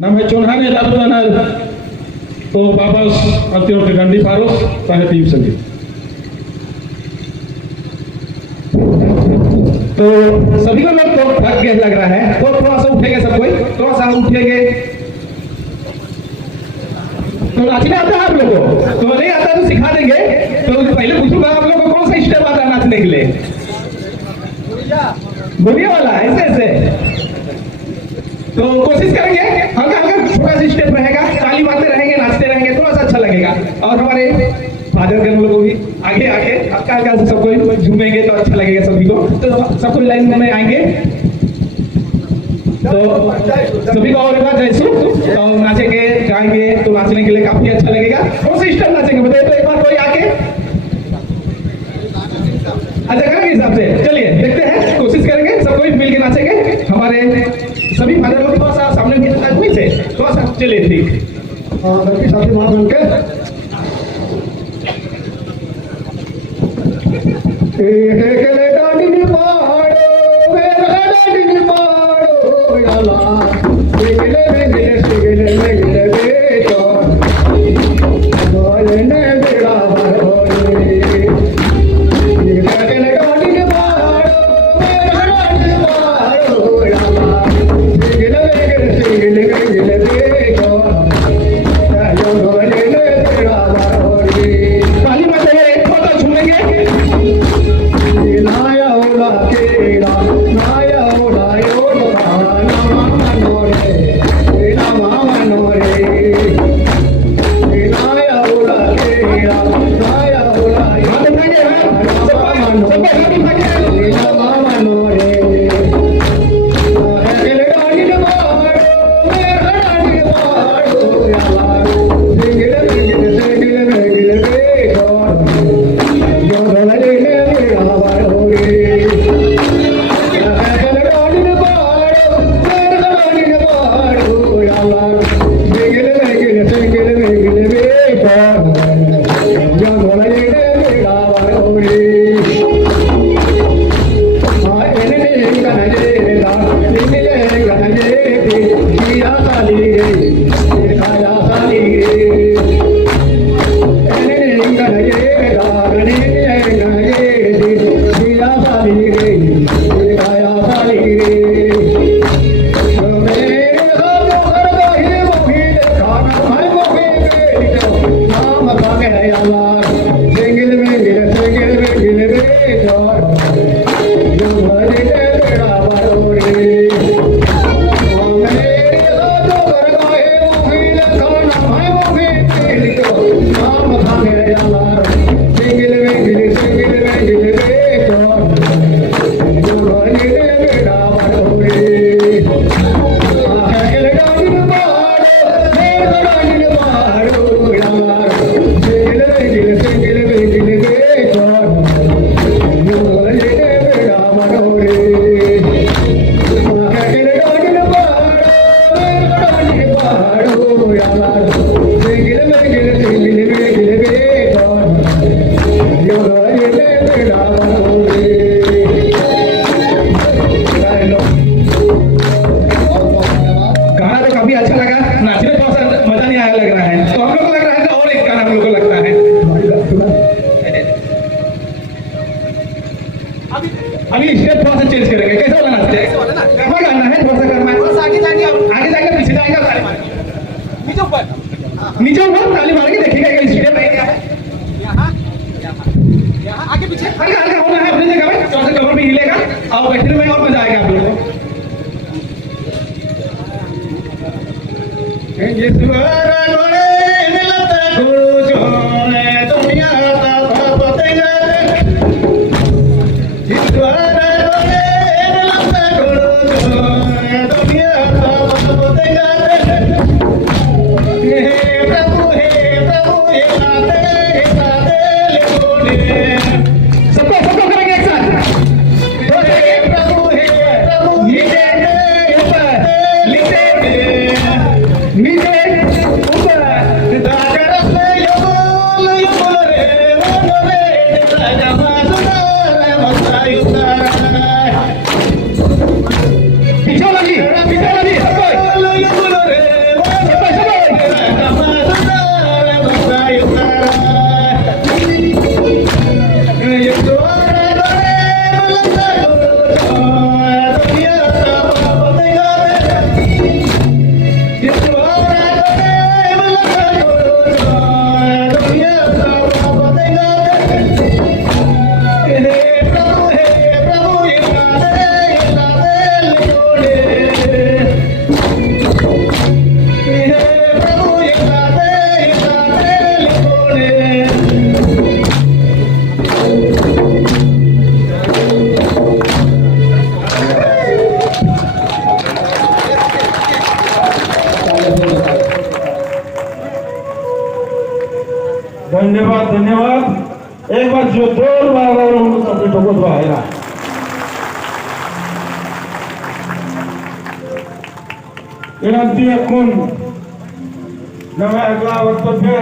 Namai labuanar to babas atio ke gandi paros sangat tiu sendiri. तो सभी को लोग तो थक गए लग रहा है, तो थोड़ा सा उठेंगे सब कोई, थोड़ा सा उठेंगे। तो नाचने आता है आप लोगों को? तो नहीं आता तो सिखा देंगे। तो पहले पूछूंगा आप लोगों को कौन सा स्टेप आता है नाचने के लिए? बुढ़िया वाला ऐसे ऐसे। तो कोशिश करेंगे, हल्का हल्का छोटा सा स्टेप रहेगा, ताली मारते रहेंगे, नाचते रहेंगे, थोड़ा सा अच्छा लगेगा। और हमारे फादर के लोग भी आगे आके हल्का हल्का से सबको झूमेंगे तो अच्छा लगेगा सभी को। तो सबको लाइन में आएंगे। तो सभी को और एक बार जय श्री तो नाचेंगे गाएंगे तो नाचने के लिए काफी अच्छा लगेगा। कौन सा स्टेप नाचेंगे बताइए तो एक बार कोई आके अच्छा करेंगे हिसाब से। चलिए देखते हैं, कोशिश करेंगे सब कोई मिलकर नाचेंगे। हमारे सभी फादर लोग थोड़ा सा सामने भी कोई से थोड़ा सा चलिए ठीक बाकी साथी वहां बनके केले डांडी पाड़ो मेरा डांडी पाड़ो याला केले केले बेचो बोले ने बेड़ा भरोले केले डांडी पाड़ो मेरा डांडी पाड़ो याला केले बेचो यो बोले ने बेड़ा भरोले काली माता एक फोटो झूमेंगे। नाया उड़ा केरा नाया उड़ा योड़ा नामा मनोरे नामा मनोरे नाया उड़ा केरा नाया उड़ा नामा मनोरे केले गाड़ी ने मारो मेरा गाड़ी ने मारो यार गिले बेचो यो भले ने मेरा अभी स्टेप थोड़ा सा चेंज करेंगे। कैसे वाला नाचते हैं? कैसा गाना है? थोड़ा सा करना है। थोड़ा सा आगे जाएंगे, पीछे जाएंगे, ताली मारेंगे। नीचे ऊपर ताली मारेंगे। देखिएगा ये स्टेप है क्या है? यहाँ आगे पीछे हल्का हल्का होना है अपनी जगह में। थोड़ा सा कमर भी हिलेगा और बैठने में और मजा आएगा आप लोगों को। ये सुहारा गोरे मिलता गुरु जोने दुनिया का पतेगा नीचे ऊपर धन्यवाद धन्यवाद एक बार जोरदार वातावरण सबके ठोकत बाहेरा विनंती ऐकून नव्या वक्तव्य